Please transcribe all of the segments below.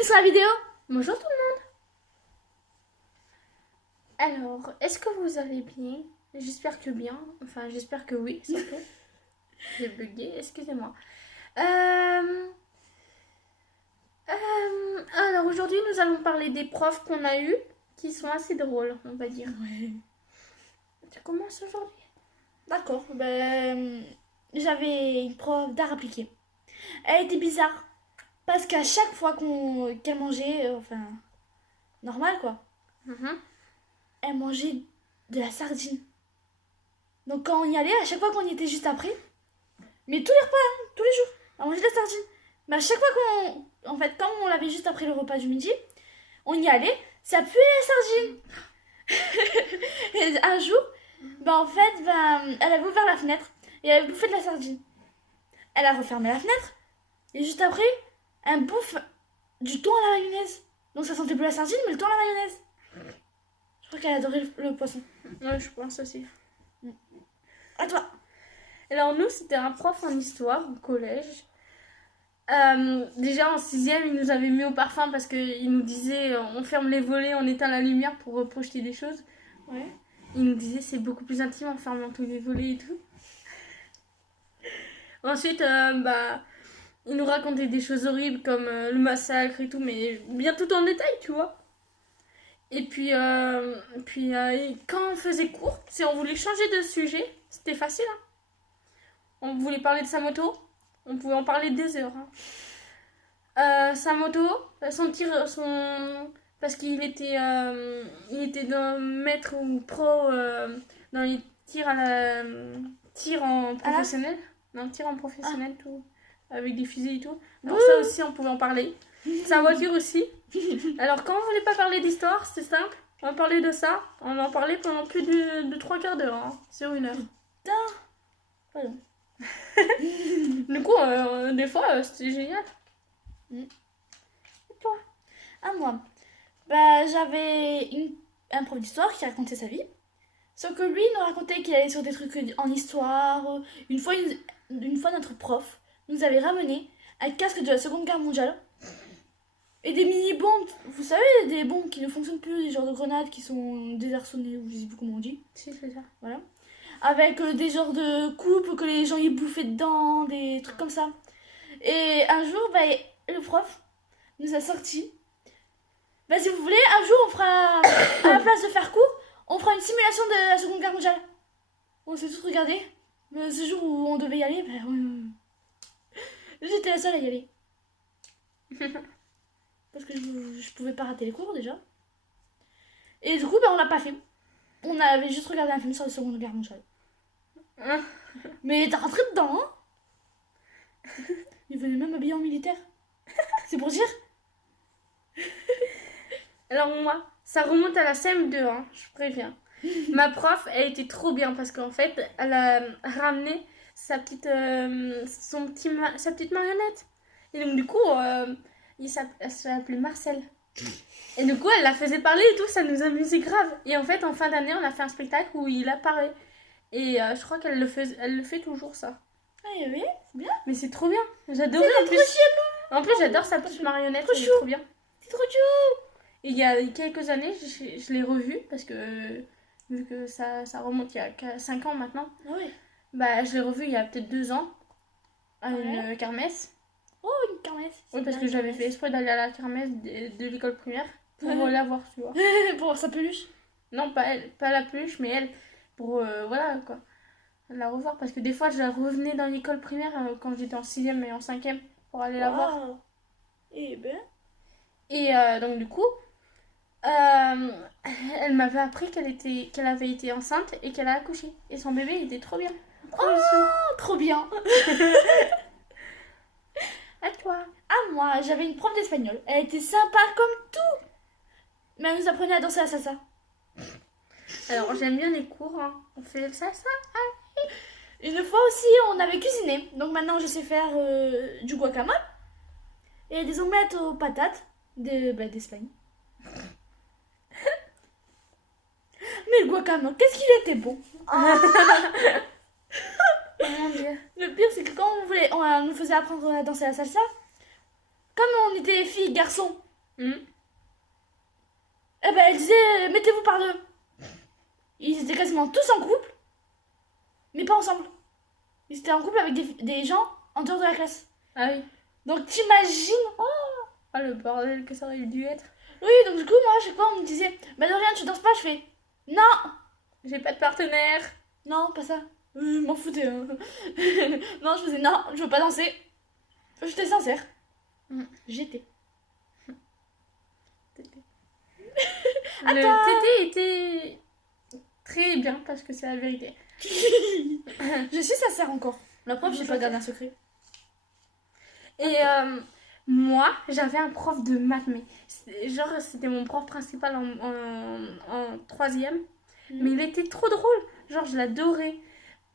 bienvenue sur la vidéo. Bonjour tout le monde. Alors, est-ce que vous allez bien? J'espère que bien. Enfin, j'espère que oui, ça fait. J'ai bugué, excusez-moi. Alors, aujourd'hui, nous allons parler des profs qu'on a eus, qui sont assez drôles, on va dire. Ouais. Tu commences aujourd'hui? D'accord, j'avais une prof d'art appliqué. Elle était bizarre, parce qu'à chaque fois qu'elle mangeait, normal quoi, elle mangeait de la sardine. Donc quand on y allait, à chaque fois qu'on y était juste après, mais tous les repas, tous les jours, elle mangeait de la sardine. Mais à chaque fois quand on l'avait juste après le repas du midi, on y allait, ça puait la sardine. Et un jour, elle avait ouvert la fenêtre et elle avait bouffé de la sardine. Elle a refermé la fenêtre et juste après, elle bouffe du thon à la mayonnaise. Donc ça sentait plus la sardine, mais le thon à la mayonnaise. Je crois qu'elle adorait le poisson. Ouais, je pense aussi. À toi. Alors nous, c'était un prof en histoire au collège. Déjà en 6ème, il nous avait mis au parfum parce qu'il nous disait on ferme les volets, on éteint la lumière pour projeter des choses. Ouais. Il nous disait c'est beaucoup plus intime en fermant tous les volets et tout. Ensuite, il nous racontait des choses horribles comme le massacre et tout, mais bien tout en détail, tu vois. Et puis quand on faisait cours, si on voulait changer de sujet, c'était facile. Hein. On voulait parler de sa moto, on pouvait en parler des heures. Hein. Sa moto, son tir, parce qu'il était, maître ou pro dans les tirs tir en professionnel. Non, tir en professionnel, tout. Avec des fusils et tout. Alors ça aussi, on pouvait en parler. Sa voiture aussi. Alors quand on voulait pas parler d'histoire, c'est simple. On parlait de ça. On en parlait pendant plus de 3 quarts d'heure. Hein, sur 1 heure. Putain. Pardon. Du coup, des fois, c'était génial. Et toi? À moi. J'avais un prof d'histoire qui racontait sa vie. Sauf que lui, il nous racontait qu'il allait sur des trucs en histoire. Une fois, notre prof nous avait ramené un casque de la Seconde Guerre mondiale. Et des mini-bombes. Vous savez, des bombes qui ne fonctionnent plus, des genres de grenades qui sont désarçonnées, ou je sais plus comment on dit. Si, c'est ça. Voilà. Avec des genres de coupes que les gens y bouffaient dedans, des trucs comme ça. Et un jour, le prof nous a sorti. Si vous voulez, un jour, on fera, à la place de faire cours, on fera une simulation de la Seconde Guerre mondiale. On s'est tous regardés. Mais ce jour où on devait y aller, j'étais la seule à y aller. Parce que je pouvais pas rater les cours déjà. Et du coup, on l'a pas fait. On avait juste regardé un film sur la Seconde Guerre mondiale. Mais t'as rentré dedans, hein? Il venait même habillé en militaire. C'est pour dire. Alors moi, ça remonte à la CM2, hein, je préviens. Ma prof, elle était trop bien parce qu'en fait, elle a ramené sa petite marionnette. Et donc du coup, elle s'appelait Marcel. Et du coup, elle la faisait parler et tout, ça nous amusait grave. Et en fait, en fin d'année, on a fait un spectacle où il apparaît. Et je crois qu'elle le fait toujours, ça. Ah oui, c'est bien. Mais c'est trop bien. J'adorais en plus. En plus, j'adore sa petite marionnette, elle est trop bien. C'est trop chou. Et il y a quelques années, je l'ai revue parce que vu que ça remonte il y a 5 ans maintenant. Oui. Je l'ai revue il y a peut-être 2 ans à une kermesse. Oh, une kermesse. Oui, parce que j'avais fait exprès d'aller à la kermesse de l'école primaire pour la voir, tu vois. Pour voir sa peluche. Non, pas elle, pas la peluche, mais elle, pour voilà quoi. La revoir parce que des fois je la revenais dans l'école primaire quand j'étais en 6ème et en 5ème pour aller la voir. Et Et donc du coup, elle m'avait appris qu'elle avait été enceinte et qu'elle a accouché. Et son bébé il était trop bien. Trop bien. À toi. À moi, j'avais une prof d'espagnol. Elle était sympa comme tout. Mais elle nous apprenait à danser la salsa. Alors j'aime bien les cours, hein. On fait le salsa. Une fois aussi, on avait cuisiné. Donc maintenant, je sais faire du guacamole. Et des omelettes aux patates d'Espagne. Mais le guacamole, qu'est-ce qu'il était bon. Mon Dieu. Le pire, c'est que quand on nous faisait apprendre à danser la salsa, comme on était filles, garçons, Eh ben, elle disait mettez-vous par deux. Ils étaient quasiment tous en couple, mais pas ensemble. Ils étaient en couple avec des gens en dehors de la classe. Ah oui. Donc t'imagines. Ah, le bordel que ça aurait dû être. Oui, donc du coup, moi, à chaque fois, on me disait bah Dorian, tu danses pas? Je fais non. J'ai pas de partenaire. Non, pas ça. M'en foutais. Hein. Non, je faisais non, je veux pas danser. J'étais sincère. J'étais. Le tété était très bien parce que c'est la vérité. Je suis sincère encore. La preuve, j'ai pas gardé un secret. Et moi, j'avais un prof de maths, mais c'était mon prof principal en troisième. Mais il était trop drôle. Genre, je l'adorais.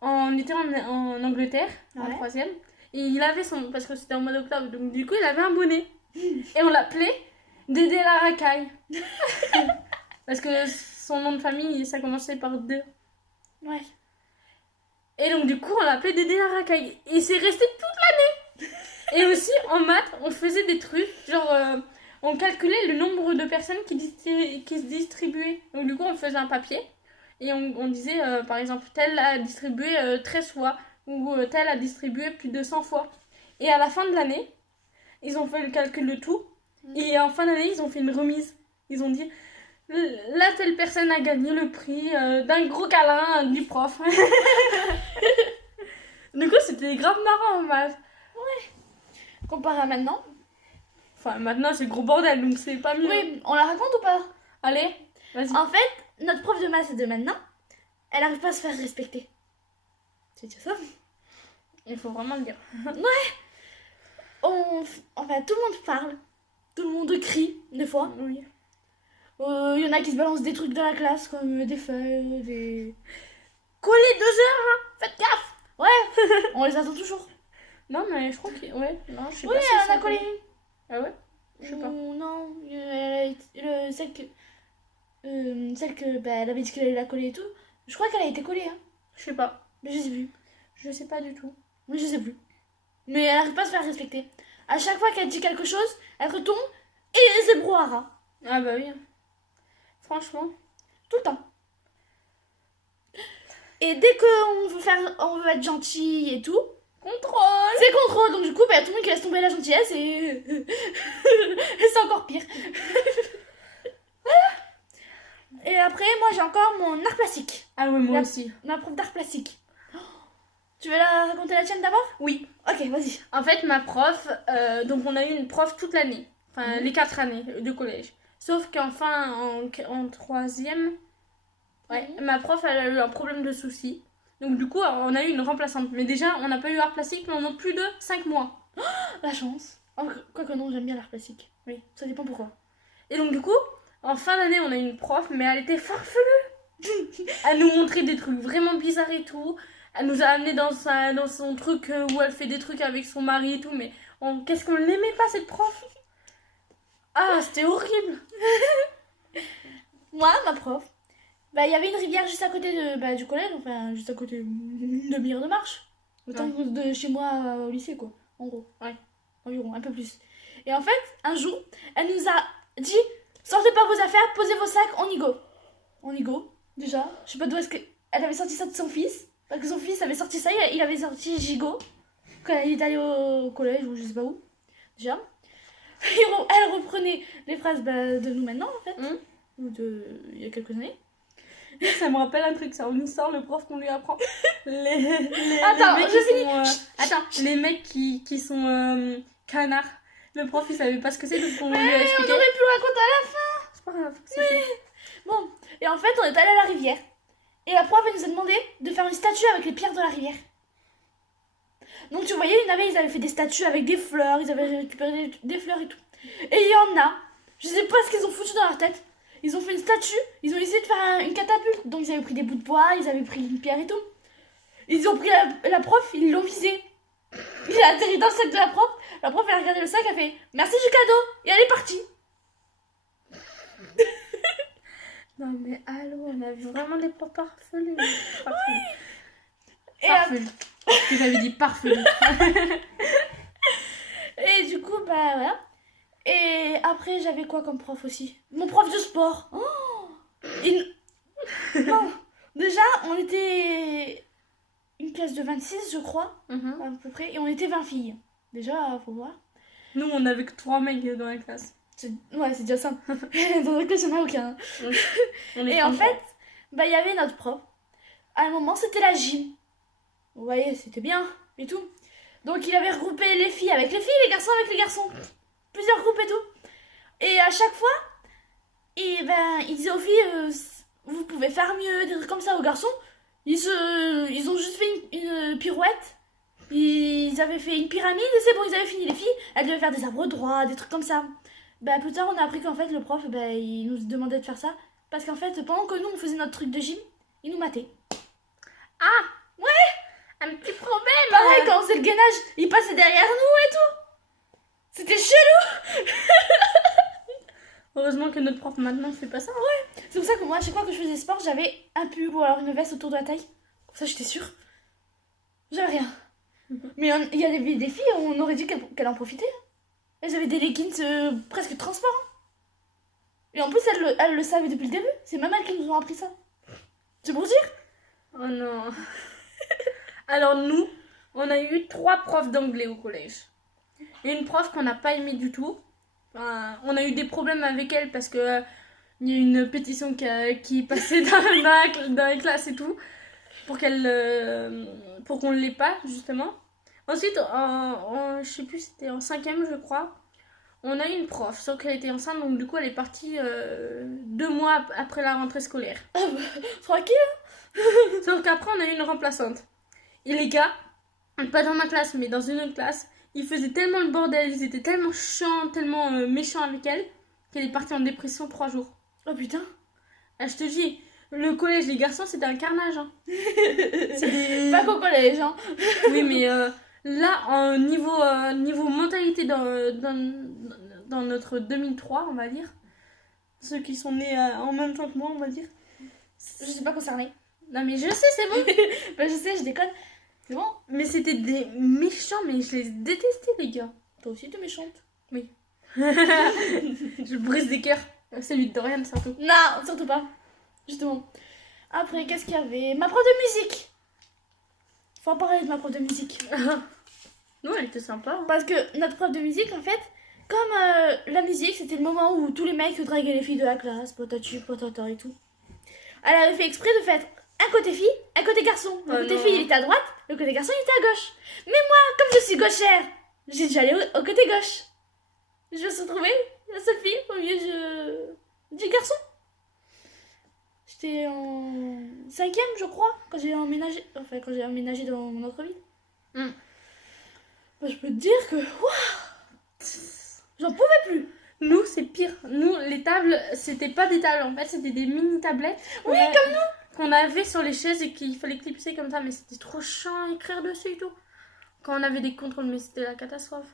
On était en Angleterre, en troisième. Et il avait parce que c'était en mois d'octobre, donc du coup, il avait un bonnet. Et on l'appelait Dédé la racaille. Parce que son nom de famille, ça commençait par 2. Ouais. Et donc, du coup, on l'appelait Dédé la racaille. Et c'est resté toute l'année. Et aussi, en maths, on faisait des trucs, genre, on calculait le nombre de personnes qui se distribuaient. Donc, du coup, on faisait un papier. Et on disait, par exemple, tel a distribué 13 fois. Ou tel a distribué plus de 100 fois. Et à la fin de l'année, ils ont fait le calcul de tout. Et en fin d'année, ils ont fait une remise. Ils ont dit, là, telle personne a gagné le prix d'un gros câlin du prof. Du coup, c'était grave marrant en maths. Ouais. Comparé à maintenant. Enfin, maintenant, c'est gros bordel, donc c'est pas mieux. Oui, on la raconte ou pas? Allez, vas-y. En fait, notre prof de maths de maintenant, elle arrive pas à se faire respecter. Tu sais ça? Il faut vraiment le dire. Ouais. Enfin, tout le monde parle. Tout le monde crie, des fois. Oui. Y en a qui se balancent des trucs dans la classe, comme des feuilles, des... Collez 2 heures, hein. Faites gaffe. Ouais, on les attend toujours. Non, mais je crois que... Ouais, non, je sais Oui, pas si elle en ça a collé une. Ah ouais? Je sais pas. Non, celle que elle avait dit qu'elle allait la coller et tout. Je crois qu'elle a été collée, hein. Je sais pas. Mais je sais plus. Je sais pas du tout. Mais je sais plus. Mais elle arrive pas à se faire respecter. À chaque fois qu'elle dit quelque chose, elle retombe et c'est brouhaha. Ah bah oui. Franchement. Tout le temps. Et dès on veut être gentil et tout, Contrôle. c'est contrôle. Donc du coup, bah, tout le monde qui laisse tomber la gentillesse et c'est encore pire. Et après, moi j'ai encore mon art plastique. Ah ouais, moi aussi. Ma prof d'art plastique. Tu veux la raconter la tienne d'abord? Oui. Ok, vas-y. En fait, ma prof, donc on a eu une prof toute l'année. Enfin, les 4 années de collège. Sauf qu'enfin, en troisième, ouais, ma prof, elle a eu un problème de soucis. Donc du coup, on a eu une remplaçante. Mais déjà, on n'a pas eu art plastique pendant plus de 5 mois. La chance. Oh, quoique non, j'aime bien l'art plastique. Oui. Ça dépend pourquoi. Et donc du coup, en fin d'année, on a eu une prof, mais elle était farfelue. Elle nous montrait des trucs vraiment bizarres et tout. Elle nous a amené dans son truc où elle fait des trucs avec son mari et tout. Mais qu'est-ce qu'on l'aimait pas, cette prof. Ah, c'était horrible. Moi, ma prof, bah il y avait une rivière juste à côté du collège, enfin juste à côté une demi-heure de marche. Le temps de chez moi au lycée, quoi. En gros, ouais. Environ, un peu plus. Et en fait, un jour, elle nous a dit sortez pas vos affaires, posez vos sacs, on y go. On y go, déjà. Je sais pas d'où est-ce que. Elle avait sorti ça de son fils. Parce que son fils avait sorti ça, il avait sorti Gigot. Quand il est allé au collège ou je sais pas où. Déjà. Elle reprenait les phrases de nous maintenant, en fait. Ou il y a quelques années. Ça me rappelle un truc, ça. On nous sort le prof qu'on lui apprend. Attends, les mecs je finis. Attends, les mecs qui sont canards. Le prof, il savait pas ce que c'est, donc on lui a expliqué. On aurait pu le raconter à la fin. C'est pas grave, c'est fait. Bon, et en fait, on est allé à la rivière. Et la prof, elle nous a demandé de faire une statue avec les pierres de la rivière. Donc tu voyais, ils avaient fait des statues avec des fleurs, ils avaient récupéré des fleurs et tout. Et il y en a, je sais pas ce qu'ils ont foutu dans leur tête. Ils ont fait une statue, ils ont essayé de faire une catapulte. Donc ils avaient pris des bouts de bois, ils avaient pris une pierre et tout. Ils ont pris la prof, ils l'ont visé. Il a atterri dans le sac de la prof. La prof, elle a regardé le sac, elle a fait merci du cadeau. Et elle est partie. Non mais allô, on a vu vraiment des profs parfelus. Oui. Et parfelus. J'avais dit parfelus. Et du coup, bah voilà. Et après, j'avais quoi comme prof aussi? Mon prof de sport. Oh non, déjà, on était une classe de 26, je crois, à peu près, et on était 20 filles. Déjà, faut voir. Nous, on avait que 3 mecs dans la classe. Ouais, c'est déjà ça. Dans la classe, il n'y en a aucun. Et en fait, il y avait notre prof. À un moment, c'était la gym. Vous voyez, c'était bien et tout. Donc, il avait regroupé les filles avec les filles, les garçons avec les garçons. Plusieurs groupes et tout. Et à chaque fois, il disait aux filles, vous pouvez faire mieux, des trucs comme ça. Aux garçons, ils ont juste fait une pirouette. Ils avaient fait une pyramide et c'est bon, ils avaient fini. Les filles, elles devaient faire des arbres droits, des trucs comme ça. Plus tard, on a appris qu'en fait, le prof, il nous demandait de faire ça. Parce qu'en fait, pendant que nous, on faisait notre truc de gym, il nous matait. Ah ouais. Un petit problème. Pareil, quand on faisait le gainage, il passait derrière nous et tout. C'était chelou. Heureusement que notre prof maintenant fait pas ça. Ouais. C'est pour ça que moi, à chaque fois que je faisais sport, j'avais un pull ou alors une veste autour de la taille. Comme ça, j'étais sûre. J'avais rien. Mais il y a des filles, on aurait dit qu'elle en profitait. Elles avaient des leggings presque transparents. Et en plus, elles le savaient depuis le début. C'est même elles qui nous ont appris ça. C'est pour dire. Oh non. Alors nous, on a eu 3 profs d'anglais au collège. Et une prof qu'on n'a pas aimée du tout. On a eu des problèmes avec elle parce que il y a une pétition qui passait dans la classe et tout. Pour qu'on ne l'ait pas, justement. Ensuite, je sais plus, c'était en 5e, je crois. On a eu une prof, sauf qu'elle était enceinte, donc du coup, elle est partie 2 mois après la rentrée scolaire. Tranquille. Sauf qu'après, on a eu une remplaçante. Et les gars, pas dans ma classe, mais dans une autre classe, ils faisaient tellement le bordel, ils étaient tellement chiants, tellement méchants avec elle, qu'elle est partie en dépression 3 jours. Oh putain. Ah, je te dis, le collège des garçons, c'était un carnage. Hein. Pas qu'au collège, hein. Oui, mais là, niveau mentalité dans notre 2003, on va dire, ceux qui sont nés en même temps que moi, on va dire. Je suis pas concernée. Non, mais je sais, c'est bon. Je sais, je déconne. C'est bon. Mais c'était des méchants, mais je les détestais, les gars. Toi aussi, t'es méchante. Oui. Je brise des cœurs. Celui de Dorian, surtout. Non, surtout pas. Justement. Après, qu'est-ce qu'il y avait? Ma prof de musique. Faut en parler de ma prof de musique. Non, elle était sympa. Hein. Parce que notre prof de musique, en fait, comme la musique, c'était le moment où tous les mecs draguaient les filles de la classe, patatu, patata et tout. Elle avait fait exprès de faire un côté fille, un côté garçon. Le côté fille, il était à droite, le côté garçon, il était à gauche. Mais moi, comme je suis gauchère, j'ai dû aller au côté gauche. Je me suis retrouvée la seule fille au milieu du garçon. J'étais en 5e, je crois, quand j'ai emménagé dans mon autre ville. Je peux te dire que j'en pouvais plus. Nous, c'est pire. Nous, les tables, c'était pas des tables, en fait, c'était des mini tablettes. Oui, comme nous. Qu'on avait sur les chaises et qu'il fallait clipser comme ça, mais c'était trop chiant à écrire dessus et tout. Quand on avait des contrôles, mais c'était la catastrophe.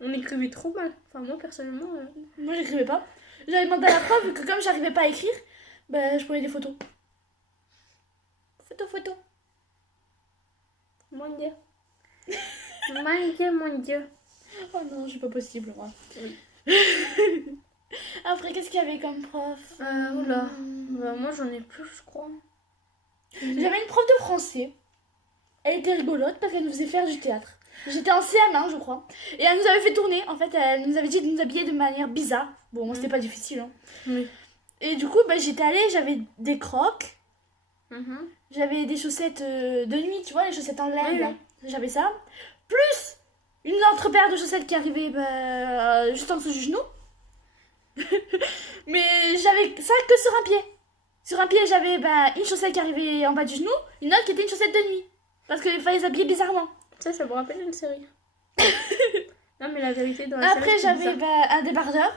On écrivait trop mal. Enfin, moi, personnellement... Moi, j'écrivais pas. J'avais demandé à la prof que comme j'arrivais pas à écrire, je prenais des photos. Photo. Mon Dieu. Mon Dieu. Oh non, c'est pas possible, moi. Oui. Après, qu'est-ce qu'il y avait comme prof? Oula. Moi, j'en ai plus, je crois. J'avais une prof de français. Elle était rigolote parce qu'elle nous faisait faire du théâtre. J'étais en CM1, je crois. Et elle nous avait fait tourner. En fait, elle nous avait dit de nous habiller de manière bizarre. Bon, c'était pas difficile. Hein. Oui. Et du coup, j'étais allée, j'avais des crocs. J'avais des chaussettes de nuit, tu vois, les chaussettes en laine. Oui. J'avais ça. Plus une autre paire de chaussettes qui arrivait juste en dessous du genou. Mais j'avais ça que sur un pied. Sur un pied, j'avais une chaussette qui arrivait en bas du genou, une autre qui était une chaussette de nuit. Parce qu'il fallait s'habiller bizarrement. Ça me rappelle une série. Non, mais la vérité, dans la série. Après, j'avais un débardeur.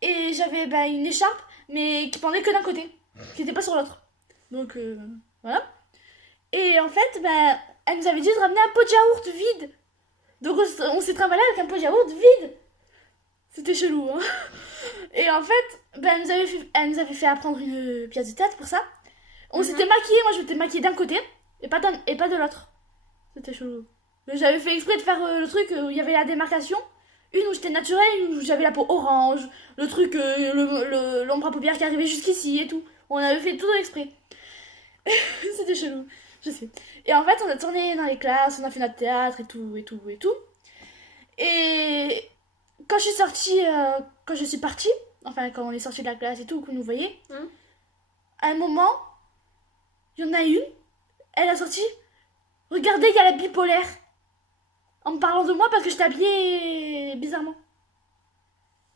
Et j'avais une écharpe, mais qui pendait que d'un côté, qui n'était pas sur l'autre. Donc, voilà. Et en fait, elle nous avait dit de ramener un pot de yaourt vide. Donc, on s'est trimballé avec un pot de yaourt vide. C'était chelou, hein. Et en fait, elle nous avait fait apprendre une pièce de théâtre pour ça. On s'était maquillés, moi je m'étais maquillée d'un côté et pas de l'autre. C'était chelou. J'avais fait exprès de faire le truc où il y avait la démarcation. Une où j'étais naturelle, une où j'avais la peau orange, le truc, l'ombre à paupières qui arrivait jusqu'ici et tout. On avait fait tout exprès. C'était chelou, je sais. Et en fait, on a tourné dans les classes, on a fait notre théâtre et tout, et tout, et tout. Et quand je suis sortie, quand je suis partie, enfin quand on est sorti de la classe et tout, que vous nous voyez, à un moment, il y en a une, elle a sorti, regardez, il y a la bipolaire. En me parlant de moi parce que j'étais habillée bizarrement.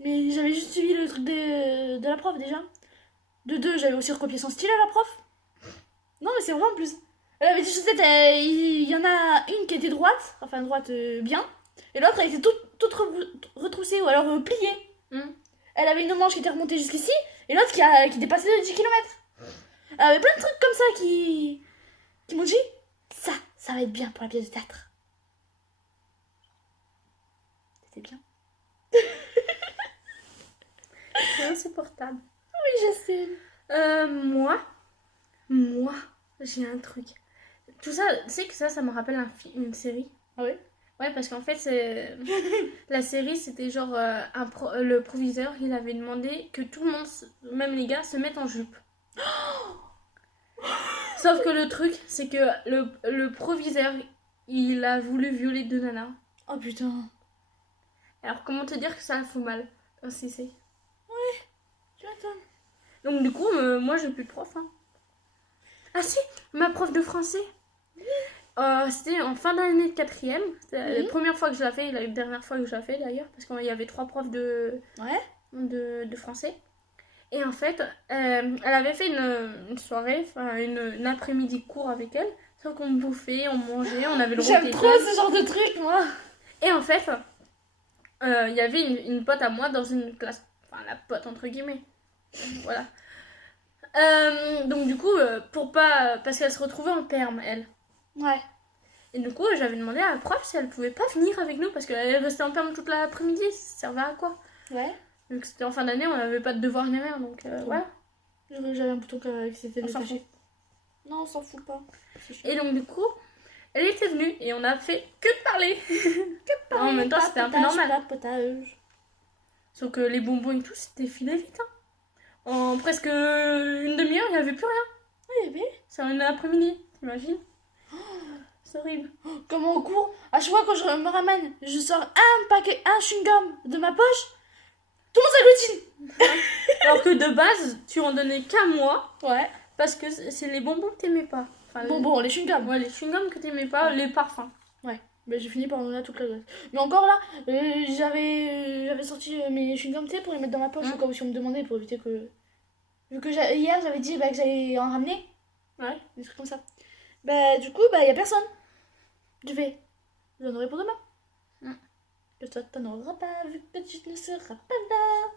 Mais j'avais juste suivi le truc de la prof déjà. De deux, j'avais aussi recopié son style à la prof. Non mais c'est vrai en plus. Elle avait dit chaussettes, il y en a une qui était droite, enfin droite bien, et l'autre elle était toute retroussée ou alors pliée. Elle avait une manche qui était remontée jusqu'ici, et l'autre qui dépassait de 10 km. Elle avait plein de trucs comme ça qui m'ont dit, ça va être bien pour la pièce de théâtre. C'était bien. C'est insupportable. Oui, je sais. Moi, j'ai un truc. Tout ça, tu sais que ça me rappelle une série. Ah ouais? Ouais, parce qu'en fait, la série, c'était genre le proviseur, il avait demandé que tout le monde, même les gars, se mettent en jupe. Sauf que le truc, c'est que le proviseur, il a voulu violer deux nanas. Oh putain. Alors, comment te dire que ça fout mal? Si, c'est. Ouais, tu m'étonnes. Donc, du coup, moi, j'ai plus de prof. Hein. Ah si, ma prof de français. C'était en fin d'année de 4ème. C'était la première fois que je l'ai fait et la dernière fois que je l'ai fait d'ailleurs. Parce qu'il y avait 3 profs de français. Et en fait, elle avait fait une soirée, une après-midi cours avec elle. Sauf qu'on bouffait, on mangeait, on avait le J'aime trop ce genre de truc, moi. Et en fait, il y avait une pote à moi dans une classe. Enfin, la pote entre guillemets. Voilà. Donc du coup, parce qu'elle se retrouvait en perme, elle. Ouais. Et du coup, j'avais demandé à la prof si elle pouvait pas venir avec nous parce qu'elle restait en perme toute l'après-midi. Ça servait à quoi? Ouais. Vu que c'était en fin d'année, on n'avait pas de devoirs ni rien, donc voilà. J'avais un bouton qui s'était On s'en détaché. fout. Non, on s'en fout pas. Et donc du coup, elle était venue et on a fait que de parler. En même temps, c'était un peu normal. Sauf que les bonbons et tout, c'était filé vite. Hein. En presque une demi-heure, il n'y avait plus rien. Oui, mais... C'est un après-midi, t'imagines? C'est horrible. Comme en cours, à chaque fois quand je me ramène, je sors un chewing-gum de ma poche, tout le monde s'agglutine. Alors que de base, tu en donnais qu'à moi. Ouais. Parce que c'est les bonbons que t'aimais pas. Enfin, Bonbons, les chewing-gums. Ouais, les chewing-gums que t'aimais pas, les parfums. Ouais. Ben, j'ai fini par en donner à toute la classe. Mais encore là, j'avais sorti mes chewing-gums, tu sais, pour les mettre dans ma poche, au cas où si on me demandait, pour éviter que... Vu que hier, j'avais dit que j'allais en ramener. Ouais. Des trucs comme ça. Bah, du coup, y a personne. Je vais. J'en aurai pour demain. Que toi, t'en auras pas, vu que tu ne seras pas là.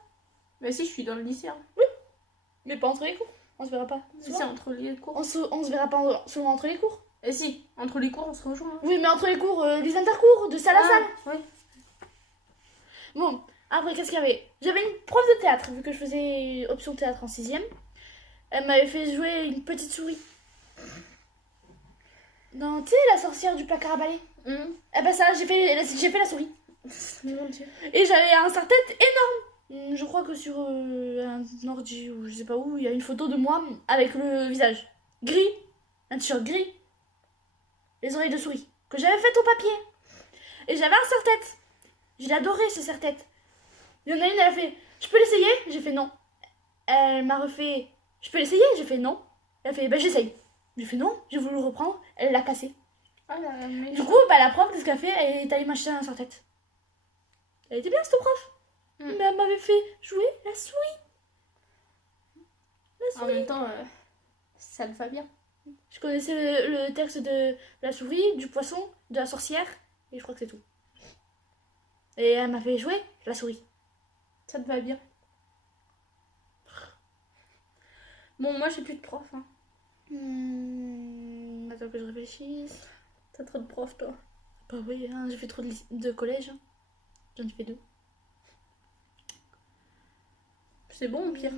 Mais si, je suis dans le lycée. Hein. Oui. Mais pas entre les cours. On se verra pas. Si, c'est entre les cours. On se verra pas souvent entre les cours. Et si, entre les cours, on se rejoint. Hein. Oui, mais entre les cours, les intercours, de salle à salle. Oui. Bon, après, qu'est-ce qu'il y avait? J'avais une prof de théâtre, vu que je faisais option théâtre en 6ème. Elle m'avait fait jouer une petite souris. Non, tu sais, la sorcière du placard à balai. Eh ben ça, j'ai fait la souris. Mon Dieu. Et j'avais un serre-tête énorme. Je crois que sur un ordi ou je sais pas où, il y a une photo de moi avec le visage gris, un t-shirt gris, les oreilles de souris, que j'avais faites au papier. Et j'avais un serre-tête. Je l'adorais ce serre-tête. Il y en a une, elle a fait, je peux l'essayer? J'ai fait non. Elle m'a refait, je peux l'essayer? J'ai fait non. Elle a fait, j'essaye. J'ai fait non, j'ai voulu le reprendre, elle l'a cassé. Du coup, la prof, qu'est-ce qu'elle a fait? Elle est allée m'acheter un serre-tête. Elle était bien, cette prof. Mais elle m'avait fait jouer la souris. En même temps, ça le va bien. Je connaissais le texte de la souris, du poisson, de la sorcière, et je crois que c'est tout. Et elle m'a fait jouer la souris. Ça te va bien. Bon, moi, j'ai plus de prof. Hein. Attends que je réfléchisse. T'as trop de profs, toi. Bah oui, hein, j'ai fait trop de collège. Hein. J'en ai fait 2. C'est bon ou pire?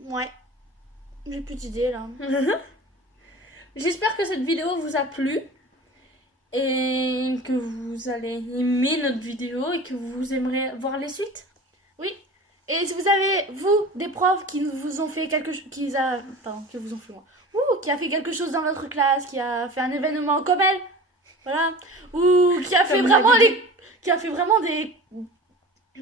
Ouais. J'ai plus d'idées là. J'espère que cette vidéo vous a plu. et que vous allez aimer notre vidéo et que vous aimerez voir les suites. Oui. Et si vous avez, vous, des profs qui vous ont fait quelque chose, qui vous ont fait moi. Ou qui a fait quelque chose dans votre classe, qui a fait un événement comme elle. Voilà. Ou qui a fait vraiment qui a fait vraiment des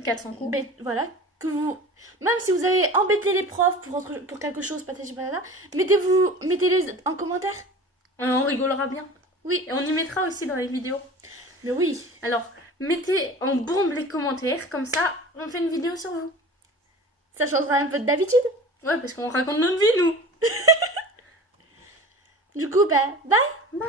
400 coups. Voilà. Que vous, même si vous avez embêté les profs pour quelque chose, patati patata, mettez-les en commentaire. On rigolera bien. Oui, et on y mettra aussi dans les vidéos. Mais oui. Alors, mettez en bombe les commentaires, comme ça, on fait une vidéo sur vous. Ça changera un peu d'habitude. Ouais, parce qu'on raconte notre vie, nous. Du coup, bye. Bye.